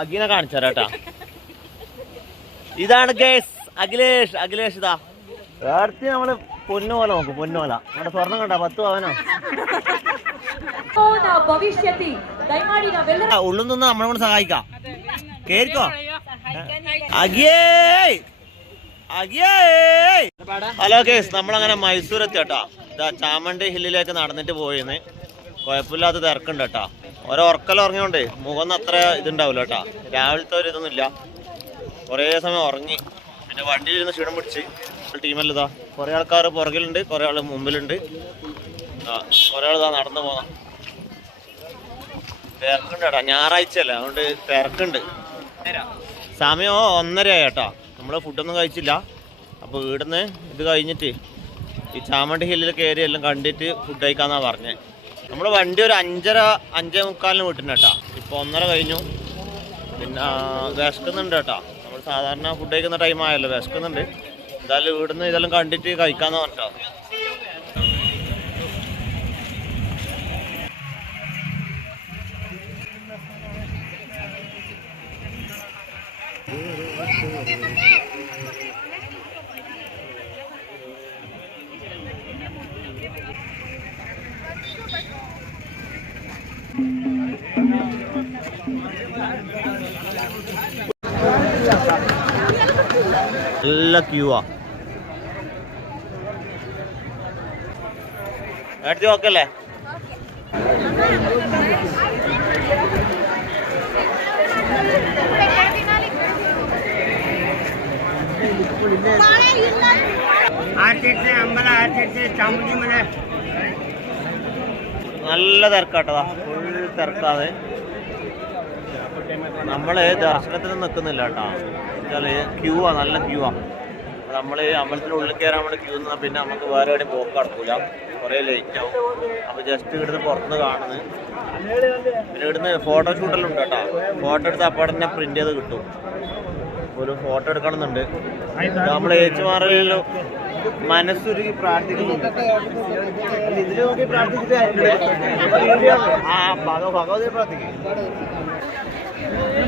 അഖിലെ കാണിച്ചു ഇതാണ് ഗേസ് അഖിലേഷ് അഖിലേഷ് ഇതാ. വേർത്തി നമ്മൾ പൊന്നോല നോക്കും പൊന്നോല നമ്മുടെ സ്വർണം കണ്ട പത്ത് പവനോ? ഉള്ളും തിന്ന് നമ്മളെ കൊണ്ട് സഹായിക്കാം. കേൾക്കോ അഖിയേ അഖിയേ ഹലോ കേസ് നമ്മളങ്ങനെ മൈസൂർ എത്തിയട്ടോ. ചാമണ്ടി ഹില്ലിലേക്ക് നടന്നിട്ട് പോയിന്ന്. കുഴപ്പമില്ലാത്ത തിരക്കുണ്ട് കേട്ടോ. ഓരോ ഉറക്കൽ ഉറങ്ങിയോണ്ട് മുഖം അത്ര ഇതുണ്ടാവില്ല കേട്ടോ. രാവിലത്തെ ഒരു ഇതൊന്നുമില്ല. കുറേ സമയം ഉറങ്ങി. പിന്നെ വണ്ടിയിൽ ഇരുന്ന് ക്ഷീണം പിടിച്ച് ടീമല്ലതാ കുറേ ആൾക്കാർ പുറകിലുണ്ട് കുറേ ആൾ മുമ്പിലുണ്ട്. ആ കുറേ ആൾ ഇതാ നടന്നു പോകാം തിരക്കുണ്ട് കേട്ടോ. ഞായറാഴ്ച അല്ലേ അതുകൊണ്ട് തിരക്കുണ്ട്. സമയം ഒന്നര കേട്ടോ. നമ്മൾ ഫുഡൊന്നും കഴിച്ചില്ല. അപ്പോൾ ഇവിടുന്ന് ഇത് കഴിഞ്ഞിട്ട് ഈ ചാമണ്ടി ഹില്ലിൽ കയറി എല്ലാം കണ്ടിട്ട് ഫുഡ് കഴിക്കാന്നാ പറഞ്ഞത് നമ്മൾ വണ്ടി ഒരു അഞ്ചര അഞ്ചേ മുക്കാലിന് വിട്ടിന് ഇപ്പോൾ ഒന്നര കഴിഞ്ഞു. പിന്നെ വിശക്കുന്നുണ്ട് കേട്ടോ. നമ്മൾ സാധാരണ ഫുഡ് കഴിക്കുന്ന ടൈം ആയല്ലോ വിശക്കുന്നുണ്ട്. എന്തായാലും ഇവിടുന്ന് ഇതെല്ലാം കണ്ടിട്ട് കഴിക്കാന്ന് പറഞ്ഞോ നല്ല ക്യൂ ആ. എടുത്ത് നോക്കല്ലേ? നല്ല തിരക്കാട്ടതാ ഫുൾ തിരക്കാതെ നമ്മൾ ദർശനത്തിന് നിൽക്കുന്നില്ല കേട്ടോ. വെച്ചാൽ ക്യൂ ആ നല്ല ക്യൂ ആ. നമ്മൾ അമ്പലത്തിനുള്ളിൽ ഉള്ളിൽ കയറാൻ വേണ്ടി ക്യൂ നിന്നാ പിന്നെ നമുക്ക് വേറെ എവിടെയും പോക്ക് നടക്കൂല. കുറേ ലേറ്റ് ആവും. അപ്പൊ ജസ്റ്റ് ഇവിടുന്ന് പുറത്ത് കാണുന്നത്. പിന്നെ ഇവിടുന്ന് ഫോട്ടോ ഷൂട്ടെല്ലാം ഉണ്ട് കേട്ടോ. ഫോട്ടോ എടുത്ത് അപ്പാടെ തന്നെ പ്രിന്റ് ചെയ്ത് കിട്ടും. ഒരു ഫോട്ടോ എടുക്കണമെന്നുണ്ട്. നമ്മൾ ഏച്ചുമാറിലോ മനസ്സൊരുക്കി പ്രാർത്ഥിക്കുന്നുണ്ട്. പ്രാർത്ഥിച്ചിട്ട്. ആ ഭഗവതി പ്രാർത്ഥിക്കും.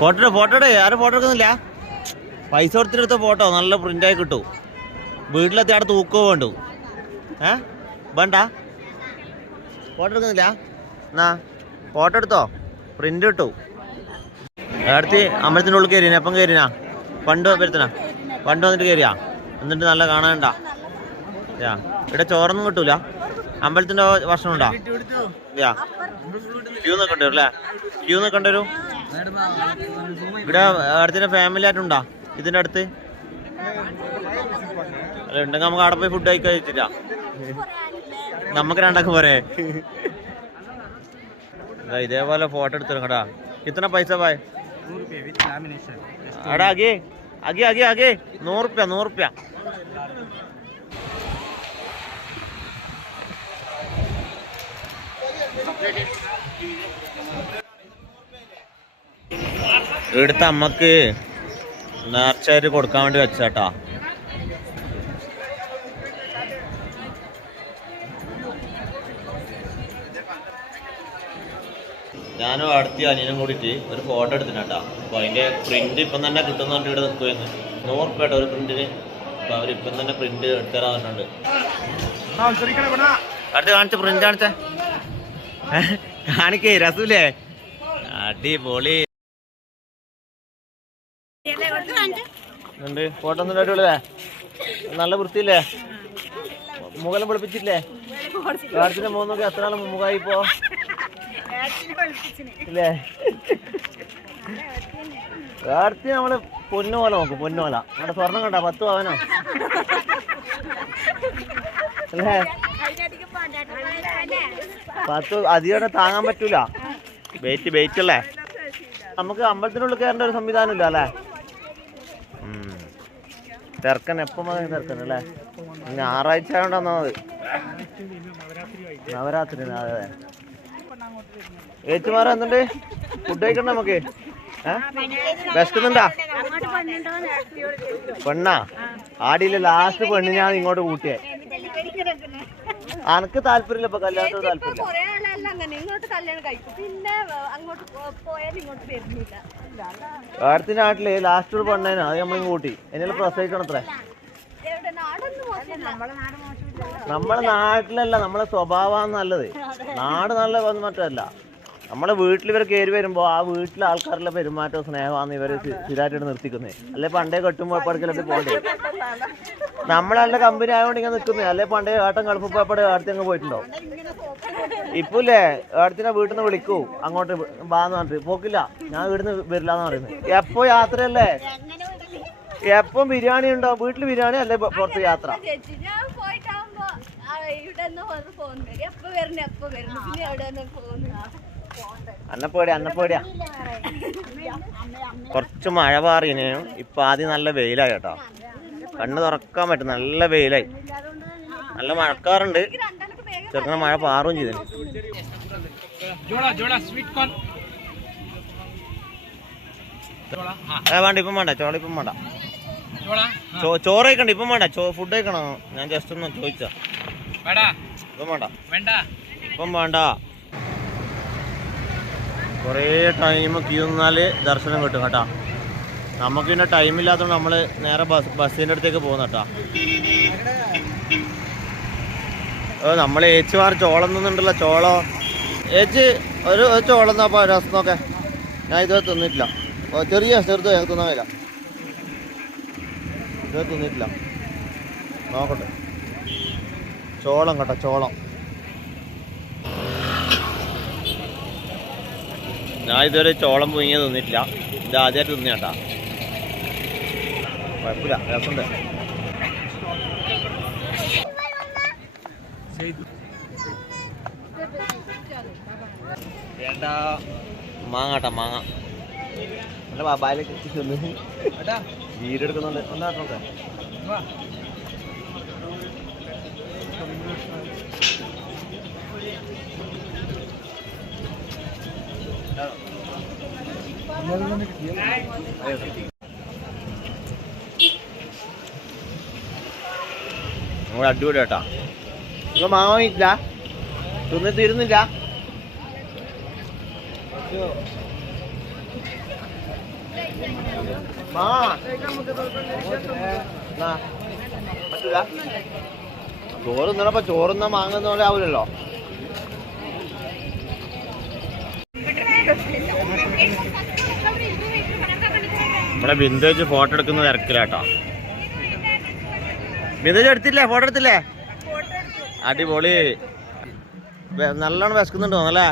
ഫോട്ടോ ഫോട്ടോ ആരും ഫോട്ടോ എടുക്കുന്നില്ല. പൈസ കൊടുത്തിട്ടെടുത്ത ഫോട്ടോ നല്ല പ്രിന്റായി കിട്ടും. വീട്ടിലെത്തി അവിടെ തൂക്കോ വേണ്ടു. ഏ? വേണ്ട. ഫോട്ടോ എടുക്കുന്നില്ല? എന്നാ ഫോട്ടോ എടുത്തോ? പ്രിന്റ് കിട്ടൂ അടുത്ത് അമ്പലത്തിന്റെ ഉള്ളിൽ കയറിനാ എപ്പം കയറിനാ? പണ്ട് വരുത്തന? പണ്ട് വന്നിട്ട് കയറിയാ? എന്നിട്ട് നല്ല കാണാനുണ്ടാ. യാ ഇവിടെ ചോറൊന്നും കിട്ടൂല. അമ്പലത്തിന്റെ ഭക്ഷണം ഉണ്ടോ യാ ക്യൂ നിൽക്കണ്ടി അല്ലേ? ക്യൂ നിൽക്കണ്ടി ഇവിടെ അടുത്തിന്റെ ഫാമിലി ആയിട്ടുണ്ടോ? ഇതിന്റെ അടുത്ത്? ഉണ്ടെങ്കിൽ നമുക്ക് അവിടെ പോയി ഫുഡ് കഴിക്കാൻ വെച്ചിട്ടാ. നമുക്ക് രണ്ടൊക്കെ പോരെ. ഇതേപോലെ ഫോട്ടോ എടുത്തിരും കേട്ടാ. കിത്തന പൈസ പോയ? അടാ ആകെ ആകെ ആകെ ആകെ നൂറുപ്യ നൂറുപ്യ. ഇവിടുത്തെ അമ്മയ്ക്ക് നേർച്ചയായിട്ട് കൊടുക്കാൻ വേണ്ടി വെച്ചാട്ടാ. ഞാനും അടുത്ത അനിയനും കൂടിയിട്ട് ഒരു ഫോട്ടോ എടുത്തിട്ടാ അപ്പൊ അതിന്റെ പ്രിന്റ് ഇപ്പം തന്നെ കിട്ടുന്ന വേണ്ടി ഇവിടെ നിൽക്കുമെന്ന് നൂറ് രൂപ ഒരു പ്രിന്റിന് അപ്പൊ അവരിപ്പം തന്നെ പ്രിന്റ് എടുത്തരാൻ പറഞ്ഞിട്ടുണ്ട്. അടുത്ത് കാണിച്ച പ്രിന്റ് കാണിച്ച. കാണിക്കേ രസൂലേ അടിപൊളി. ഉണ്ട് ഫോട്ടോ ഒന്നും നല്ല വൃത്തിയില്ലേ? മുഖം വെളുപ്പിച്ചില്ലേ കാർത്തിന്റെ മുഖം നോക്കി എത്ര നാളും മുഖമായി ഇപ്പോ? ഇല്ലേ? കാർത്തി നമ്മൾ പൊന്നുപോലെ നോക്കും പൊന്നുപോലെ. നമ്മുടെ സ്വർണം കണ്ട? പത്ത് പവനോ? അല്ലേ? പത്ത് അധികം താങ്ങാൻ പറ്റൂല. വെയിറ്റ് വെയിറ്റ് അല്ലേ? നമുക്ക് അമ്പലത്തിനുള്ളിൽ കയറേണ്ട ഒരു സംവിധാനം ഇല്ല അല്ലേ. തിരക്കൻ എപ്പം മതി തിരക്കൻ അല്ലേ? ഞായറാഴ്ച മതി. നവരാത്രി അതെ ഏച്ചുമാറ എന്തുണ്ട് ഫുഡ് കഴിക്കണ്ട നമുക്ക്? വിശക്കുന്നുണ്ടാ? പെണ്ണാ? ആടിയില്ല ലാസ്റ്റ് പെണ്ണിനാണ് ഇങ്ങോട്ട് കൂട്ടിയേ. അനക്ക് താല്പര്യമില്ല ഇപ്പൊ കല്യാണത്തിന് താല്പര്യമില്ല കൊറേ ആളല്ല അങ്ങനെ ഇങ്ങോട്ട് കല്യാണം കഴിക്കും പിന്നെ അങ്ങോട്ട് പോയാൽ ഇങ്ങോട്ട് വരുന്നില്ല. അടുത്ത നാട്ടിൽ ലാസ്റ്റ് ഒരു പെണ്ണേനാ അത് നമ്മളും കൂട്ടി. എന്നെ പ്രസവിക്കണം അത്രേ. നാടൊന്നും മോശമില്ല. നമ്മളെ നാട് മോശമില്ല നമ്മളെ നാട്ടിലല്ല നമ്മളെ സ്വഭാവമാണ് നല്ലത്. നാട് നല്ല വന്ന് മറ്റല്ല. നമ്മളെ വീട്ടിൽ ഇവർ കയറി വരുമ്പോ ആ വീട്ടിലെ ആൾക്കാരുടെ പെരുമാറ്റം സ്നേഹമാണ് ഇവർ സ്ഥിരമായിട്ട് നിർത്തിക്കുന്നത് അല്ലെ പണ്ടേ കെട്ടും പേപ്പടക്കലൊക്കെ പോകണ്ടേ നമ്മളെ കമ്പനി ആയതുകൊണ്ട് ഇങ്ങനെ നിൽക്കുന്നത് അല്ലെ പണ്ടേ ഏട്ടൻ ഗൾഫ് പോയപ്പോഴേ അടുത്ത് അങ്ങ് പോയിട്ടുണ്ടോ? ഇപ്പില്ലേ ഏടത്തിനെ വീട്ടിൽ നിന്ന് വിളിക്കൂ. അങ്ങോട്ട് ബാന്ന് പറഞ്ഞിട്ട്. പോക്കില്ല ഞാൻ വീട്ടിൽ നിന്ന് വരില്ല എന്ന് പറയുന്നത് എപ്പോ യാത്രയല്ലേ? എപ്പം ബിരിയാണി ഉണ്ടോ? വീട്ടിൽ ബിരിയാണി അല്ലേ പുറത്ത് യാത്ര? ഇവിടെ ഫോൺ വരും എപ്പോ വരുന്നു എപ്പോ വരുന്നു പിന്നെ എവിടെ ഫോൺ അന്നപ്പേടിയാ അന്നപ്പേടിയാ. കുറച്ച് മഴ പാറിന് ഇപ്പൊ ആദ്യം നല്ല വെയിലായി കേട്ടോ. കണ്ണ് തുറക്കാൻ പറ്റും. നല്ല വെയിലായി. നല്ല മഴക്കാറുണ്ട്. ചെറുക്കന മഴ പാറും ചെയ്തു. വേണ്ട ഇപ്പം വേണ്ട ചോള ഇപ്പം വേണ്ട. ചോറ് കഴിക്കണ്ട ഇപ്പം വേണ്ട. ഫുഡ് കഴിക്കണോ. ഞാൻ ജസ്റ്റ് ഒന്ന് ചോദിച്ചാ ഇപ്പം വേണ്ട. ഇപ്പം വേണ്ട. കുറേ ടൈം ക്യൂ നിന്നാൽ ദർശനം കിട്ടും കേട്ടോ. നമുക്ക് പിന്നെ ടൈം ഇല്ലാത്തതുകൊണ്ട് നമ്മൾ നേരെ ബസ് ബസ്സിന്റെ അടുത്തേക്ക് പോകുന്ന കേട്ടോ. ഓ നമ്മൾ മാറി ചോളം തിന്നുണ്ടല്ലോ ചോളോ? ഏച്ചി ഒരു ചോളം രസം നോക്കെ. ഞാൻ ഇതുവരെ തിന്നിട്ടില്ല. ചെറിയ ചെറുത് ഞങ്ങൾക്ക് തിന്നാൻ ഇതുവരെ തിന്നിട്ടില്ല. നോക്കട്ടെ. ചോളം കേട്ടോ ചോളം. ഞാൻ ഇതുവരെ ചോളം പുങ്ങിയ തിന്നിട്ടില്ല. ഇത് ആദ്യമായിട്ട് തിന്നു കേട്ടാ. കുഴപ്പമില്ല രസമുണ്ട്. വേണ്ട മാങ്ങാട്ടാ മാങ്ങ. അല്ല ബാബായിലേക്ക് വീടെടുക്കുന്നുണ്ട് എന്താ നമ്മുടെ അടിപൊളി കേട്ടാ നിങ്ങൾ മാവില്ല തിന്നു തീരുന്നില്ല? പറ്റൂല. ചോറ് തിന്നപ്പോ ചോറുന്ന മാങ്ങുന്ന പോലെ ആവൂലല്ലോ. നമ്മുടെ ബിന്ദുവെച്ച് ഫോട്ടോ എടുക്കുന്ന തിരക്കിലാട്ടോ ബിന്ദു എടുത്തില്ലേ? ഫോട്ടോ എടുത്തില്ലേ? അടിപൊളി. നല്ലോണം വിശക്കുന്നുണ്ടോ അല്ലേ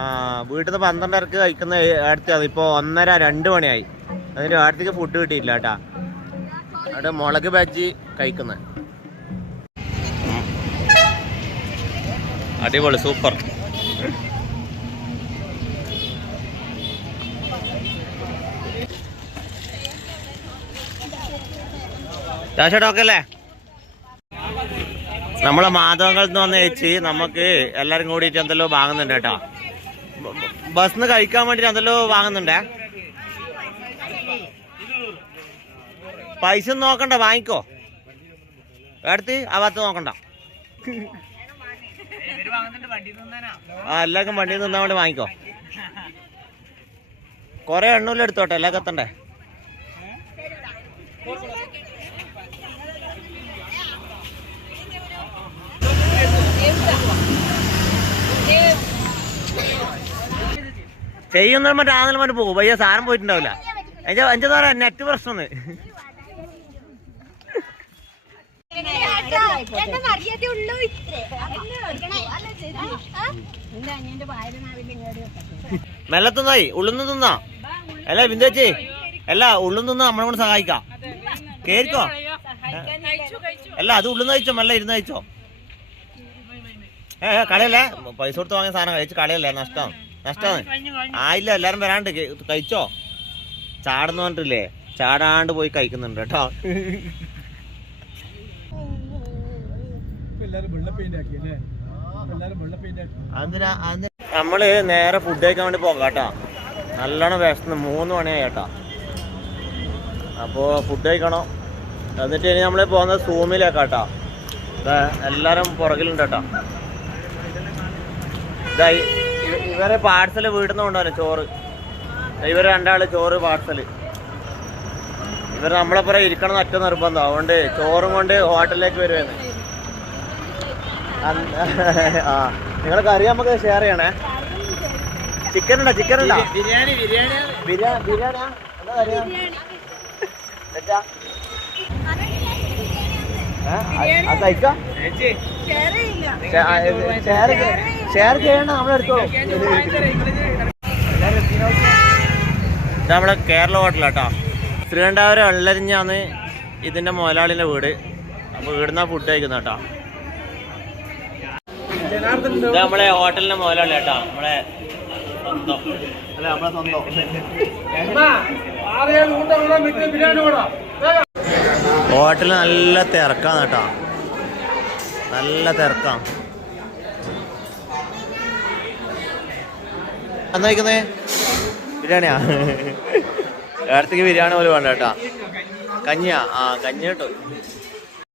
ആ വീട്ടിൽ നിന്ന് പന്ത്രണ്ടരക്ക് കഴിക്കുന്ന അടുത്താണ് ഇപ്പോൾ ഒന്നര രണ്ട് മണിയായി. അതിന് അടുത്തേക്ക് ഫുഡ് കിട്ടിയില്ല കേട്ടാ അവിടെ മുളക് ബജ്ജി കഴിക്കുന്നത് അടിപൊളി സൂപ്പർ. ചേട്ടാ ഓക്കെ നമ്മളെ മാധവങ്ങളിൽ നിന്ന് വന്ന ചേച്ചി നമുക്ക് എല്ലാരും കൂടിയിട്ട് എന്തെല്ലോ വാങ്ങുന്നുണ്ട് കേട്ടോ. ബസ്സിന്ന് കഴിക്കാൻ വേണ്ടിട്ട് എന്തെല്ലോ വാങ്ങുന്നുണ്ടേ? പൈസ നോക്കണ്ട വാങ്ങിക്കോ. എടുത്ത് ആ ഭാഗത്ത് നോക്കണ്ട. ആ എല്ലാവർക്കും വണ്ടി നിന്നാ വേണ്ടി വാങ്ങിക്കോ. കൊറേ എണ്ണൂല എടുത്തോട്ടെ എല്ലാം എത്തണ്ടേ? ചെയ്യുന്ന മറ്റേ ആണെങ്കിലും മറ്റേ പോകും. പയ്യ സാധനം പോയിട്ടുണ്ടാവില്ല. എന്റെ എന്റെ പറയാ നെറ്റ് പ്രശ്നം മെല്ല ഉള്ളൂ ചേച്ചി തിന്നായി ഉള്ളുന്ന് തിന്നാ. അല്ല ബിന്ദുവച്ചി അല്ല ഉള്ളുന്ന് തിന്നാ നമ്മളെ കൊണ്ട് സഹായിക്കാം. കേൾക്കോ അല്ല അത് ഉള്ളുന്ന് കഴിച്ചോ മെല്ലെ ഇരുന്ന് കഴിച്ചോ? ഏ കളയല്ലേ പൈസ കൊടുത്ത് വാങ്ങിയ സാധനം കഴിച്ച് കളയല്ലേ നഷ്ടമാണ് നഷ്ടം. ആയില്ല എല്ലാരും വരാണ്ട്. കഴിച്ചോ? ചാടുന്ന പറഞ്ഞിട്ടില്ലേ? ചാടാണ്ട് പോയി കഴിക്കുന്നുണ്ട് കേട്ടോ. നമ്മൾ നേരെ ഫുഡ് കഴിക്കാൻ വേണ്ടി പോകാം കേട്ടോ. നല്ലോണം വിശന്ന് മൂന്ന് മണിയായി കേട്ടോ. അപ്പോൾ ഫുഡ് കഴിക്കണം? എന്നിട്ട് ഇനി നമ്മൾ പോകുന്നത് സൂമിലേക്കാട്ടോ ദാ എല്ലാരും പുറകിലുണ്ട് കേട്ടോ. ഇവരെ പാർസൽ വീട്ടിൽ നിന്ന് കൊണ്ടുവരാം ചോറ്. ഇവർ ഇവർ രണ്ടാൾ ചോറ് പാഴ്സൽ ഇവർ നമ്മളെ പുറകെ ഇരിക്കണം എന്ന് ഒറ്റ നിർബന്ധം. അതുകൊണ്ട് ചോറും കൊണ്ട് ഹോട്ടലിലേക്ക് വരുവാണ് ആ നിങ്ങളെ കറി നമുക്ക് ഷെയർ ചെയ്യണേ. ചിക്കൻ ഉണ്ടോ? ചിക്കൻ ഉണ്ടോ? ബിരിയാണി ബിരിയാണി. ബിരിയാണി. ബിരിയാണിയാ എന്താ കറിയാ കഴിക്കാം? ചേച്ചി. ഷെയർ ചെയ്യണം ചെയ്യണ്ട നമ്മളെടുത്തോളൂ ഇത് നമ്മളെ കേരള ഹോട്ടലാട്ടോ ശ്രീകണ്ഠാപുരം വെള്ളരിഞ്ഞാന്ന് ഇതിന്റെ മുതലാളിന്റെ വീട്. അപ്പൊ ഇവിടുന്ന ഫുഡ് കഴിക്കുന്ന കേട്ടോ ഇത് നമ്മളെ ഹോട്ടലിന്റെ മുതലാളി കേട്ടോ നമ്മളെ സ്വന്തം. അല്ല നമ്മളെ സ്വന്തം. ഹോട്ടലിൽ നല്ല തിരക്കാണ് കേട്ടോ നല്ല തിരക്കാം. എന്നാ ബിരിയാണിയാ? ബിരിയാണി പോലെ വേണ്ട കേട്ടാ. കഞ്ഞിയാ? ആ കഞ്ഞി കേട്ടോ.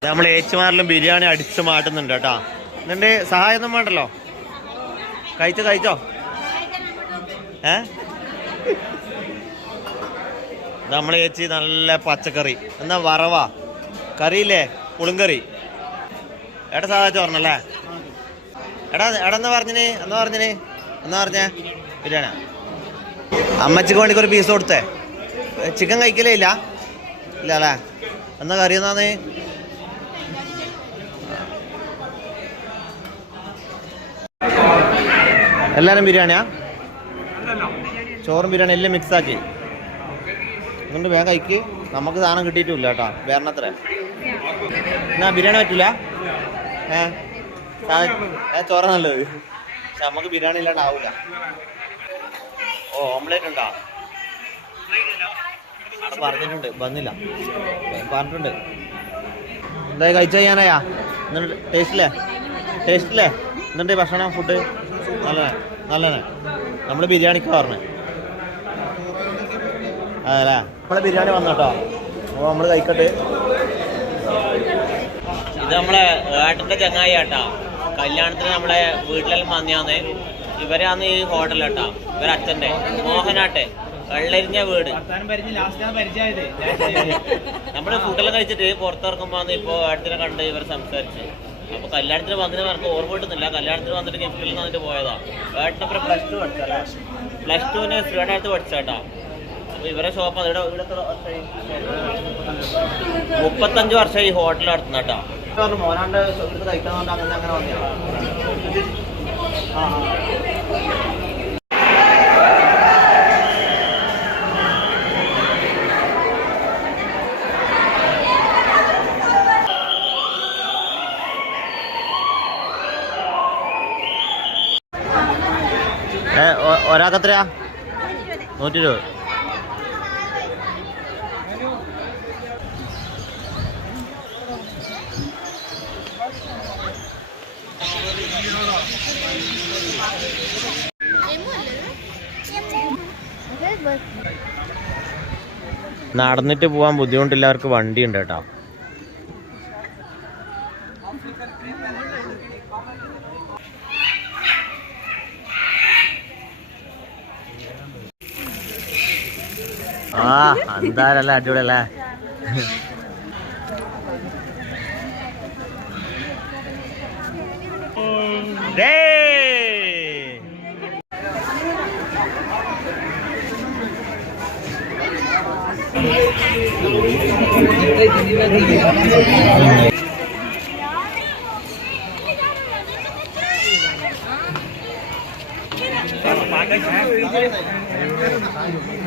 നമ്മൾ ഏച്ചുമാരിലും ബിരിയാണി അടിച്ചു മാറ്റുന്നുണ്ട് കേട്ടാ. എന്നിട്ട് സഹായമൊന്നും വേണ്ടല്ലോ? കഴിച്ചോ കഴിച്ചോ? ഏ? നമ്മളെ ചേച്ചി നല്ല പച്ചക്കറി. എന്നാ വറവാ? കറിയില്ലേ? പുളിങ്കറി. എടാ സാധാ ചോറിനല്ലേ എടാ എടാ എന്നാ പറഞ്ഞിന്? എന്നാ പറഞ്ഞിന്? എന്നാ പറഞ്ഞേ? ബിരിയാണി അമ്മച്ചിക്ക് വേണ്ടി ഒരു പീസ് കൊടുത്തേ. ചിക്കൻ കഴിക്കലേ ഇല്ല. ഇല്ല അല്ലേ? എന്നാ കറി എന്നാന്ന്? എല്ലാരും ബിരിയാണിയാ? ചോറും ബിരിയാണി എല്ലാം മിക്സ് ആക്കി. അതുകൊണ്ട് വേഗം കഴിക്ക്. നമുക്ക് സാധനം കിട്ടിയിട്ടില്ല കേട്ടോ. വേറെണ്ണത്ര. എന്നാ ബിരിയാണി പറ്റൂല? ഏ ചോറ നല്ലത്. പക്ഷെ നമുക്ക് ബിരിയാണി ഇല്ലാണ്ട് ആവൂല. ഓ ഓംലേറ്റ് ഉണ്ടോ? പറഞ്ഞിട്ടുണ്ട് വന്നില്ല. പറഞ്ഞിട്ടുണ്ട്. എന്തായി കഴിച്ചു ചെയ്യാനായാ എന്നിട്ട് ടേസ്റ്റില്ലേ? ടേസ്റ്റില്ലേ? എന്നിട്ട് ഭക്ഷണം ഫുഡ് നല്ല നല്ലതാണ് നമ്മൾ ബിരിയാണിക്ക് പറഞ്ഞേ. അതല്ലേ? നമ്മളെ ബിരിയാണി വന്നോട്ടോ? അപ്പോൾ നമ്മൾ കഴിക്കട്ടെ. ഇത് നമ്മളെ ഏട്ടന്റെ ചങ്ങായി ഏട്ടാ കല്യാണത്തിന് നമ്മളെ വീട്ടിലെല്ലാം വന്നിയാന്ന്. ഇവരാന്ന് ഈ ഹോട്ടൽ കേട്ടാ ഇവരെ അച്ഛന്റെ മോഹനാട്ടെ വെള്ളരിഞ്ഞ വീട് നമ്മൾ ഫുഡെല്ലാം കഴിച്ചിട്ട് പുറത്തിറങ്ങുമ്പോൾ ഇപ്പൊ അടുത്തിനെ കണ്ട് ഇവർ സംസാരിച്ച്. അപ്പൊ കല്യാണത്തിന് വന്നിട്ട് നമുക്ക് ഓർമ്മ കിട്ടുന്നില്ല കല്യാണത്തിന് വന്നിട്ട് ഗിഫ്റ്റിൽ വന്നിട്ട് പോയതാ. വേട്ടപ്പുറം പ്ലസ് ടു പഠിച്ചല്ലേ പ്ലസ് ടുവിന് ശ്രീകണ്ഠത്ത് പഠിച്ചേട്ടാ. അപ്പൊ ഇവരെ ഷോപ്പ് ഇവിടെ? മുപ്പത്തഞ്ച് വർഷം ഈ ഹോട്ടൽ നടത്തുന്ന കേട്ടോ മോനാണ്ട് കഴിക്കാൻ അങ്ങനെ അങ്ങനെ വന്നിയാ ഏ ഒരാൾക്ക് എത്രയാ? നൂറ്റി ഇരുപത് നടന്നിട്ട് പോകാൻ ബുദ്ധിമുട്ടില്ലവർക്ക് വണ്ടി ഉണ്ട് കേട്ടോ. ആ എന്തായാലല്ലേ അടിപൊളിയല്ലേ ഡേയ്.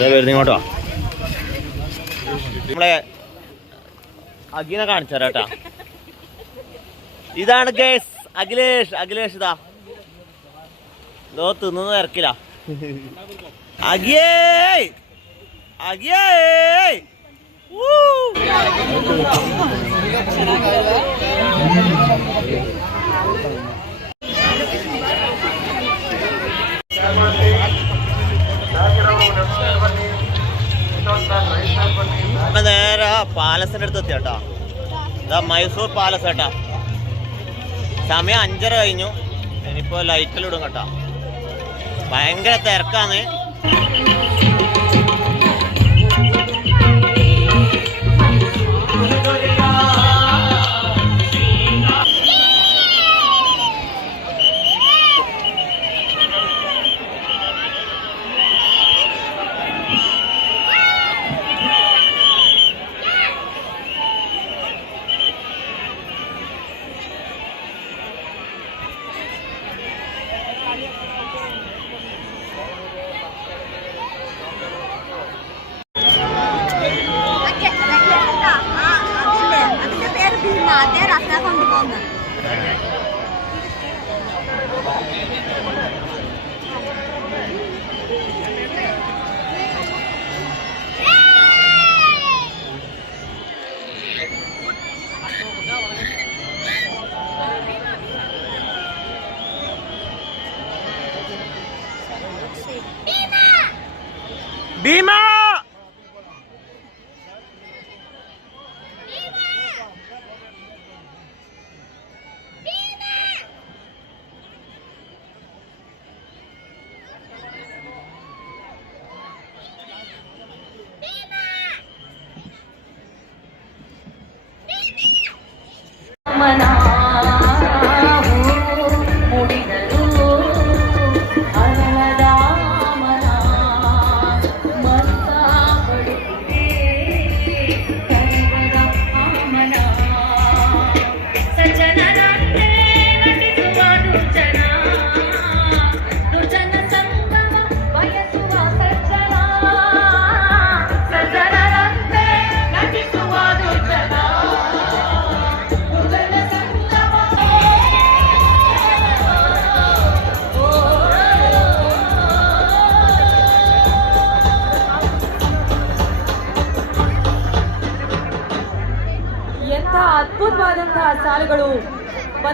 ഇതേ വരുന്ന ഇങ്ങോട്ടോ. നമ്മളെ അഖിലെ കാണിച്ചു ഇതാണ് ഗേസ് അഖിലേഷ് അഖിലേഷ് ഇതാ. ഇതോ തിന്നു ഇറക്കില്ല അഖിയേ അഖിയേ ഊ. പാലസിന്റെ അടുത്ത് എത്തി കേട്ടോ. ഇതാ മൈസൂർ പാലസ് കേട്ടാ. സമയം അഞ്ചര കഴിഞ്ഞു. ഇനിയിപ്പോ ലൈറ്റിലിടും കേട്ടോ. ഭയങ്കര തിരക്കാണ്. বিমা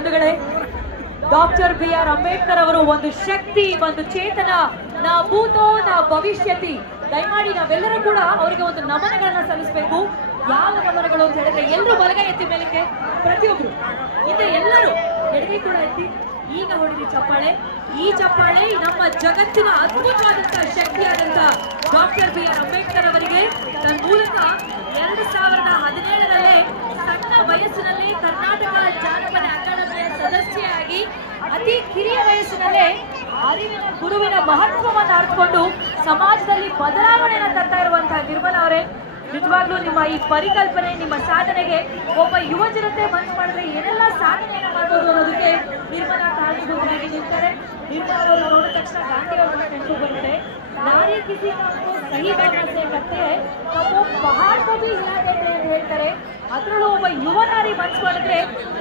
ಬಂಧುಗಳೇ, ಡಾಕ್ಟರ್ ಬಿ ಆರ್ ಅಂಬೇಡ್ಕರ್ ಅವರು ಒಂದು ಶಕ್ತಿ, ಒಂದು ಚೇತನ, ನಾ ಭೂತೋ, ನಾ ಭವಿಷ್ಯತಿ. ದಯಮಾಡಿ ನಾವೆಲ್ಲರೂ ಕೂಡ ಅವರಿಗೆ ಒಂದು ನಮನಗಳನ್ನ ಸಲ್ಲಿಸಬೇಕು. ಯಾವ ನಮನಗಳು ಅಂತ ಹೇಳಿದ್ರೆ ಎಲ್ಲರೂ ಬಲಗೈ ಎತ್ತಿ ಮೇಲಕ್ಕೆ ಪ್ರತಿಯೊಬ್ರು. ಇದೆ ಎಲ್ಲರೂ ಎಡಗೈ ಕೂಡ ಎತ್ತಿ. ಈಗ ಹೊಡೆದಿ ಚಪ್ಪಾಳೆ. ಈ ಚಪ್ಪಾಳೆ ನಮ್ಮ ಜಗತ್ತಿನ ಅದ್ಭುತವಾದಂತಹ ಶಕ್ತಿಯಾದಂತ ಡಾಕ್ಟರ್ ಬಿ ಆರ್ ಅಂಬೇಡ್ಕರ್ ಅವರಿಗೆ ತನ್ನ ಮೂಲಕ ಎರಡು ಸಾವಿರದ ಹದಿನೇಳರಲ್ಲೇ ಸಣ್ಣ ವಯಸ್ಸಿನಲ್ಲಿ ಕರ್ನಾಟಕ ಜಾನಪದ ಸದಸ್ಯೆಯಾಗಿ ಅತಿ ಕಿರಿಯ ವಯಸ್ಸಿನಲ್ಲೇ ಅರಿವಿನ ಗುರುವಿನ ಮಹತ್ವವನ್ನು ಅರ್ಥಕೊಂಡು ಸಮಾಜದಲ್ಲಿ ಬದಲಾವಣೆಯನ್ನು ತರ್ತಾ ಇರುವಂತಹ ನಿರ್ಮಲ ಅವರೇ, ನಿಜವಾಗ್ಲೂ ನಿಮ್ಮ ಈ ಪರಿಕಲ್ಪನೆ, ನಿಮ್ಮ ಸಾಧನೆಗೆ ಒಬ್ಬ ಯುವ ಜನತೆ ಮನಸ್ಸು ಮಾಡಿದ್ರೆ ಏನೆಲ್ಲ ಸಾಧನೆಯನ್ನು ಮಾಡಬಹುದು ಅನ್ನೋದಕ್ಕೆ ನಿರ್ಮಲ ಕಾರಣಭೂತರಾಗಿ ನಿರ್ಮಲಾ ಅವರು ನೋಡಿದ ತಕ್ಷಣ ಗಾಂಧಿ ಅವರನ್ನ ನೆನಪು ಬರುತ್ತೆ ನಾರಿ ಕಿಸಿ ಸಹಿ ಭಾವನೆ ಕಟ್ಟೆ ನಾವು ಪಹಾಡ್ ಕವಿ ದೇತೆ ಅಂತ ಹೇಳ್ತಾರೆ. ಅದರಲ್ಲೂ ಒಬ್ಬ ಯುವ ನಾರಿ ಮನ್ಸು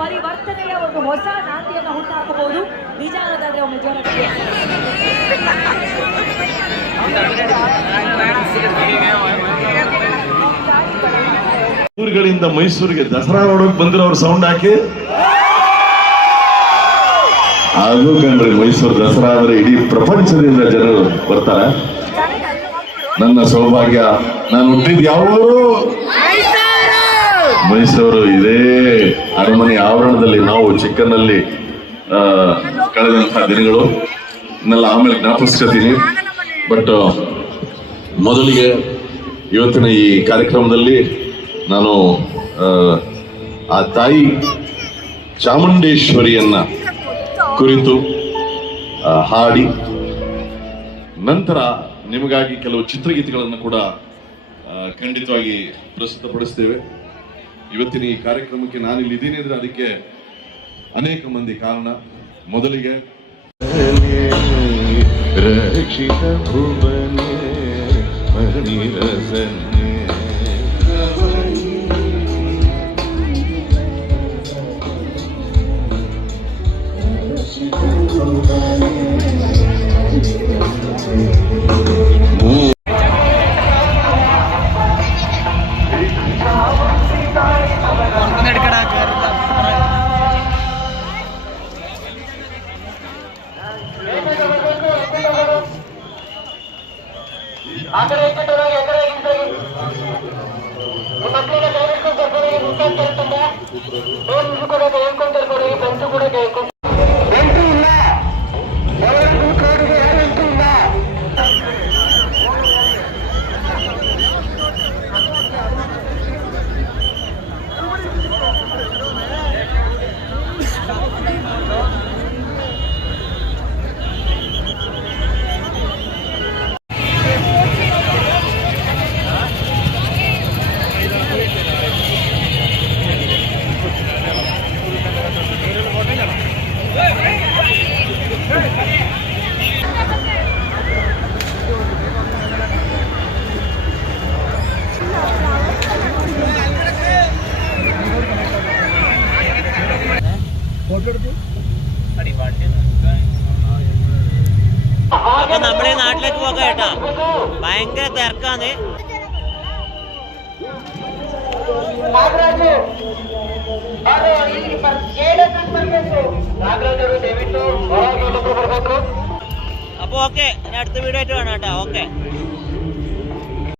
ಪರಿವರ್ತನೆಯ ಒಂದು ಹೊಸ ನಾಂದಿಯನ್ನ ಹುಟ್ಟಾಕಬಹುದು ನಿಜ ಅನ್ನೋದಾದ್ರೆ ಒಮ್ಮೆ ಊರುಗಳಿಂದ ಮೈಸೂರಿಗೆ ದಸರಾ ನೋಡೋಕ್ ಅವ್ರ ಸೌಂಡ್ ಹಾಕಿ. ಅದು ಕಂಡ್ರಿ ಮೈಸೂರು ದಸರಾ ಅಂದ್ರೆ ಇಡೀ ಪ್ರಪಂಚದಿಂದ ಜನರು ಬರ್ತಾರೆ. ನನ್ನ ಸೌಭಾಗ್ಯ, ನಾನು ಹುಟ್ಟಿದ ಯಾವೂರು? ಮೈಸೂರು. ಇದೇ ಅರಮನೆ ಆವರಣದಲ್ಲಿ ನಾವು ಚಿಕ್ಕನಲ್ಲಿ ಕಳೆದಂತಹ ದಿನಗಳು. ಇನ್ನೆಲ್ಲ ಆಮೇಲೆ ಜ್ಞಾಪಿಸ್ಕೊತೀನಿ ಬಟ್ ಮೊದಲಿಗೆ ಇವತ್ತಿನ ಈ ಕಾರ್ಯಕ್ರಮದಲ್ಲಿ ನಾನು ಆ ತಾಯಿ ಚಾಮುಂಡೇಶ್ವರಿಯನ್ನ ಕುರಿತು ಹಾಡಿ. ನಂತರ ನಿಮಗಾಗಿ ಕೆಲವು ಚಿತ್ರಗೀತೆಗಳನ್ನು ಕೂಡ ಖಂಡಿತವಾಗಿ ಪ್ರಸ್ತುತಪಡಿಸ್ತೇವೆ. ಇವತ್ತಿನ ಈ ಕಾರ್ಯಕ್ರಮಕ್ಕೆ ನಾನು ಇದ್ದೀನಿ ಅಂದ್ರೆ ಅದಕ್ಕೆ ಅನೇಕ ಮಂದಿ ಕಾರಣ. ಮೊದಲಿಗೆ, ರಕ್ಷಿತ ಭುವನೆ അപ്പൊ